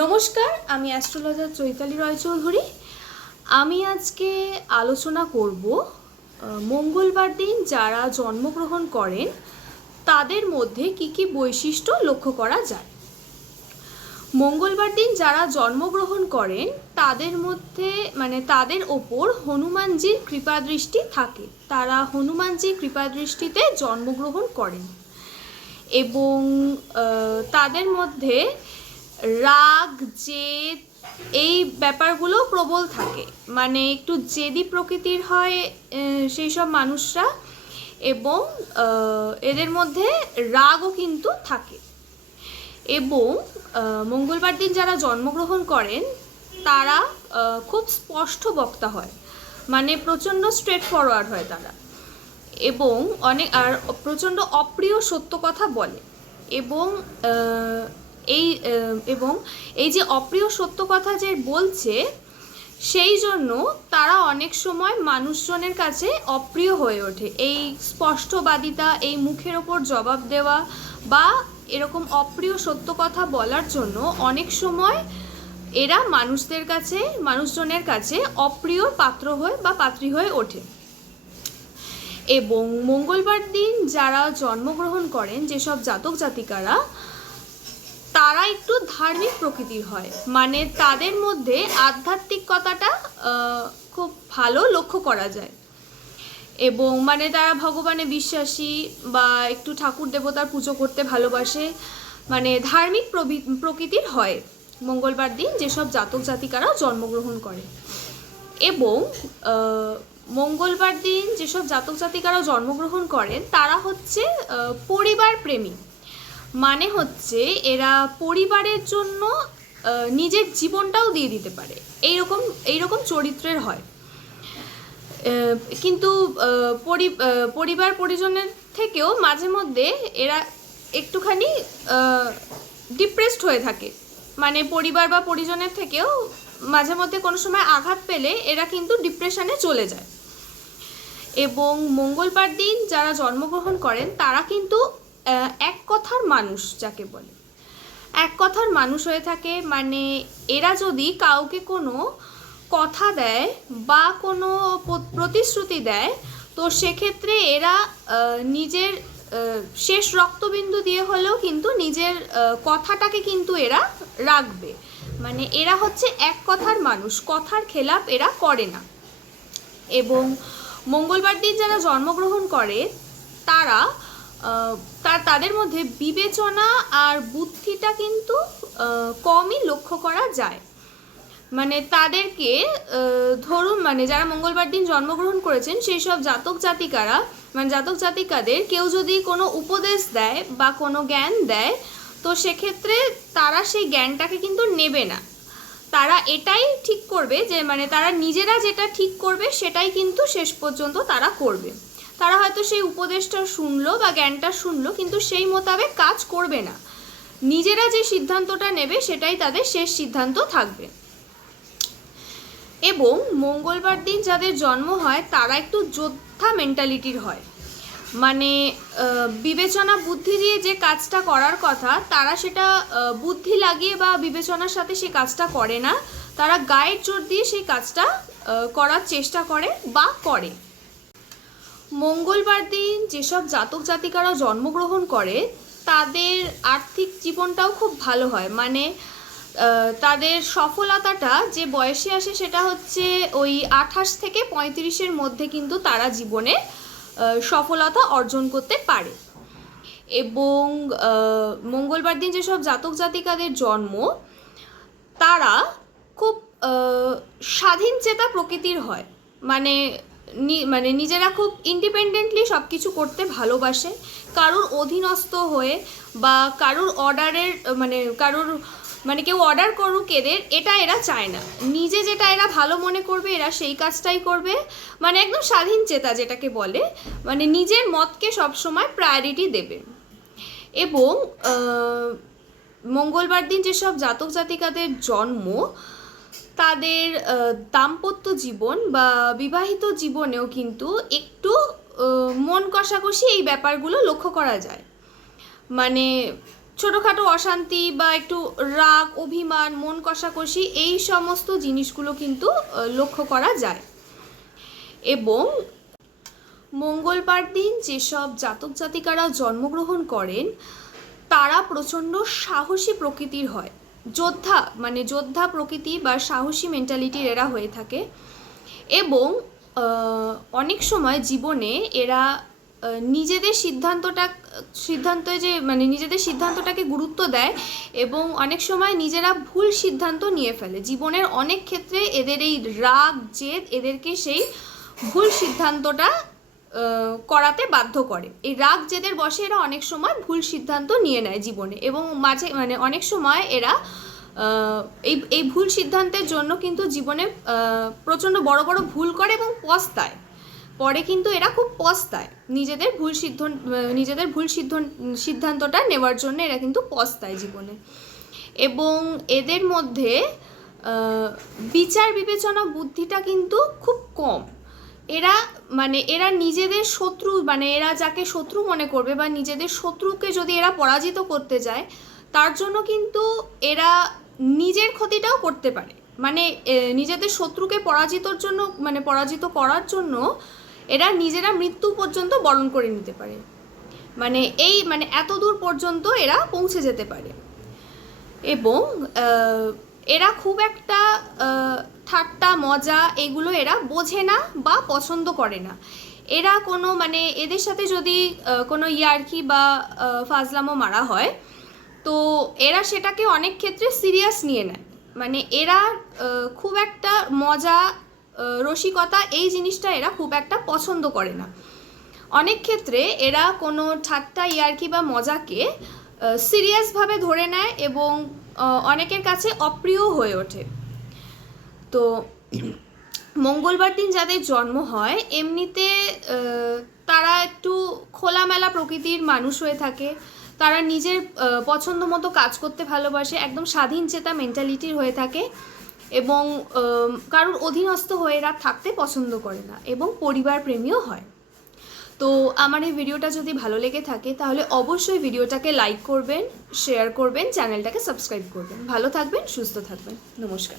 নমস্কার, আমি অ্যাস্ট্রোলজার চৈতালি রায়চৌধুরী। আমি আজকে আলোচনা করব মঙ্গলবার দিন যারা জন্মগ্রহণ করেন তাদের মধ্যে কি কি বৈশিষ্ট্য লক্ষ্য করা যায়। মঙ্গলবার দিন যারা জন্মগ্রহণ করেন তাদের মধ্যে তাদের ওপর হনুমানজির কৃপাদৃষ্টি থাকে। তারা হনুমানজির কৃপাদৃষ্টিতে জন্মগ্রহণ করেন এবং তাদের মধ্যে রাগ, জেদ এই ব্যাপারগুলো প্রবল থাকে। একটু জেদি প্রকৃতির হয় সেই সব মানুষরা, এবং এদের মধ্যে রাগও কিন্তু থাকে। এবং মঙ্গলবার দিন যারা জন্মগ্রহণ করেন তারা খুব স্পষ্ট বক্তা হয়, প্রচণ্ড স্ট্রেট ফরওয়ার্ড হয় তারা, এবং প্রচণ্ড অপ্রিয় সত্য কথা বলে। এবং এই যে অপ্রিয় সত্য কথা যে বলছে, সেই জন্য তারা অনেক সময় মানুষজনের কাছে অপ্রিয় হয়ে ওঠে। এই স্পষ্টবাদিতা, এই মুখের ওপর জবাব দেওয়া বা এরকম অপ্রিয় সত্য কথা বলার জন্য অনেক সময় এরা মানুষজনের কাছে অপ্রিয় পাত্র হয়ে বা পাত্রী হয়ে ওঠে। এবং মঙ্গলবার দিন যারা জন্মগ্রহণ করেন যেসব জাতক জাতিকারা, তারা একটু ধার্মিক প্রকৃতির হয়, তাদের মধ্যে আধ্যাত্মিকতাটা খুব ভালো লক্ষ্য করা যায়। এবং তারা ভগবানে বিশ্বাসী বা একটু ঠাকুর দেবতার পুজো করতে ভালোবাসে, ধার্মিক প্রকৃতির হয় মঙ্গলবার দিন যেসব জাতক জাতিকারা জন্মগ্রহণ করে। এবং মঙ্গলবার দিন যেসব জাতক জাতিকারা জন্মগ্রহণ করেন তারা হচ্ছে পরিবার প্রেমী। এরা পরিবারের জন্য নিজের জীবনটাও দিয়ে দিতে পারে, এইরকম চরিত্রের হয়। কিন্তু পরিবার পরিজনের থেকেও মাঝে মধ্যে এরা একটুখানি ডিপ্রেসড হয়ে থাকে। পরিবার বা পরিজনের থেকেও মাঝে মধ্যে কোনো সময় আঘাত পেলে এরা কিন্তু ডিপ্রেশনে চলে যায়। এবং মঙ্গলবার দিন যারা জন্মগ্রহণ করেন তারা কিন্তু এক কথার মানুষ, যাকে বলে এক কথার মানুষ হয়ে থাকে। এরা যদি কাউকে কোনো কথা দেয় বা কোনো প্রতিশ্রুতি দেয়, তো সেক্ষেত্রে এরা নিজের শেষ রক্তবিন্দু দিয়ে হলেও কিন্তু নিজের কথাটাকে কিন্তু এরা রাখবে। এরা হচ্ছে এক কথার মানুষ, কথার খেলাপ এরা করে না। এবং মঙ্গলবার দিন যারা জন্মগ্রহণ করে তাদের মধ্যে বিবেচনা আর বুদ্ধিটা কিন্তু কমই লক্ষ্য করা যায়। তাদেরকে ধরুন যারা মঙ্গলবার দিন জন্মগ্রহণ করেছেন সেই সব জাতক জাতিকাদের কেউ যদি কোনো উপদেশ দেয় বা কোনো জ্ঞান দেয়, তো সেক্ষেত্রে তারা সেই জ্ঞানটাকে কিন্তু নেবে না। তারা এটাই ঠিক করবে যে তারা নিজেরা যেটা ঠিক করবে সেটাই কিন্তু শেষ পর্যন্ত তারা করবে। তারা হয়তো সেই উপদেশটা শুনলো বা জ্ঞানটা শুনলো, কিন্তু সেই মোতাবেক কাজ করবে না। নিজেরা যে সিদ্ধান্তটা নেবে সেটাই তাদের শেষ সিদ্ধান্ত থাকবে। এবং মঙ্গলবার দিন যাদের জন্ম হয় তারা একটু যোদ্ধা মেন্টালিটির হয়। বিবেচনা বুদ্ধি দিয়ে যে কাজটা করার কথা তারা সেটা বুদ্ধি লাগিয়ে বা বিবেচনার সাথে সেই কাজটা করে না। তারা গায়ের জোর দিয়ে সেই কাজটা করার চেষ্টা করে বা করে। মঙ্গলবার দিন যেসব জাতক জাতিকারা জন্মগ্রহণ করে তাদের আর্থিক জীবনটাও খুব ভালো হয়। তাদের সফলতাটা যে বয়সে আসে সেটা হচ্ছে ওই 28 থেকে 35-এর মধ্যে কিন্তু তারা জীবনে সফলতা অর্জন করতে পারে। এবং মঙ্গলবার দিন যেসব জাতক জাতিকাদের জন্ম তারা খুব স্বাধীনচেতা প্রকৃতির হয়। নিজেরা খুব ইন্ডিপেন্ডেন্টলি সব কিছু করতে ভালোবাসে, কারোর অধীনস্থ হয়ে বা কারোর অর্ডারের কেউ অর্ডার করুক এটা এরা চায় না। নিজে যেটা এরা ভালো মনে করবে এরা সেই কাজটাই করবে। একদম স্বাধীন চেতা যেটাকে বলে, নিজের মতকে সবসময় প্রায়োরিটি দেবে। এবং মঙ্গলবার দিন যেসব জাতক জাতিকাদের জন্ম তাদের দাম্পত্য জীবন বা বিবাহিত জীবনেও কিন্তু একটু মন কষাকষি এই ব্যাপারগুলো লক্ষ্য করা যায়। ছোটোখাটো অশান্তি বা একটু রাগ, অভিমান, মন কষাকষি এই সমস্ত জিনিসগুলো কিন্তু লক্ষ্য করা যায়। এবং মঙ্গলবার দিন যেসব জাতক জাতিকারা জন্মগ্রহণ করেন তারা প্রচণ্ড সাহসী প্রকৃতির হয়, যোদ্ধা প্রকৃতি বা সাহসী মেন্টালিটির এরা হয়ে থাকে। এবং অনেক সময় জীবনে এরা নিজেদের নিজেদের সিদ্ধান্তটাকে গুরুত্ব দেয় এবং অনেক সময় নিজেরা ভুল সিদ্ধান্ত নিয়ে ফেলে। জীবনের অনেক ক্ষেত্রে এদের এই রাগ জেদ এদেরকে সেই ভুল সিদ্ধান্তটা করাতে বাধ্য করে। এই রাগ জেদের বশে এরা অনেক সময় ভুল সিদ্ধান্ত নিয়ে নেয় জীবনে, এবং অনেক সময় এরা এই ভুল সিদ্ধান্তের জন্য কিন্তু জীবনে প্রচণ্ড বড় বড় ভুল করে এবং পস্তায়। পরে কিন্তু এরা খুব পস্তায় নিজেদের ভুল সিদ্ধান্তটা নেওয়ার জন্য এরা কিন্তু পস্তায় জীবনে। এবং এদের মধ্যে বিচার বিবেচনা বুদ্ধিটা কিন্তু খুব কম। এরা নিজেদের শত্রু, এরা যাকে শত্রু মনে করবে বা নিজেদের শত্রুকে যদি এরা পরাজিত করতে যায় তার জন্য কিন্তু এরা নিজের ক্ষতিটাও করতে পারে। নিজেদের শত্রুকে পরাজিত করার জন্য এরা নিজেরা মৃত্যু পর্যন্ত বরণ করে নিতে পারে। এত দূর পর্যন্ত এরা পৌঁছে যেতে পারে। এবং এরা খুব একটা ঠাট্টা মজা এগুলো এরা বোঝে না বা পছন্দ করে না। এরা কোনো এদের সাথে যদি কোনো ইয়ার্কি বা ফাজলামো মারা হয় তো এরা সেটাকে অনেক ক্ষেত্রে সিরিয়াস নিয়ে নেয়। এরা খুব একটা মজা রসিকতা এই জিনিসটা এরা খুব একটা পছন্দ করে না। অনেক ক্ষেত্রে এরা কোনো ঠাট্টা ইয়ার্কি বা মজাকে সিরিয়াসভাবে ধরে নেয় এবং অনেকের কাছে অপ্রিয় হয়ে ওঠে। তো মঙ্গলবার দিন যাদের জন্ম হয় এমনিতে তারা একটু খোলামেলা প্রকৃতির মানুষ হয়ে থাকে। তারা নিজের পছন্দ মতো কাজ করতে ভালোবাসে, একদম স্বাধীন চেতা মেন্টালিটির হয়ে থাকে এবং কারোর অধীনস্থ হয়ে এরা থাকতে পছন্দ করে না এবং পরিবার প্রেমীও হয়। তো আমার এই ভিডিওটা যদি ভালো লেগে থাকে তাহলে অবশ্যই ভিডিওটাকে লাইক করবেন, শেয়ার করবেন, চ্যানেলটাকে সাবস্ক্রাইব করবেন। ভালো থাকবেন, সুস্থ থাকবেন। নমস্কার।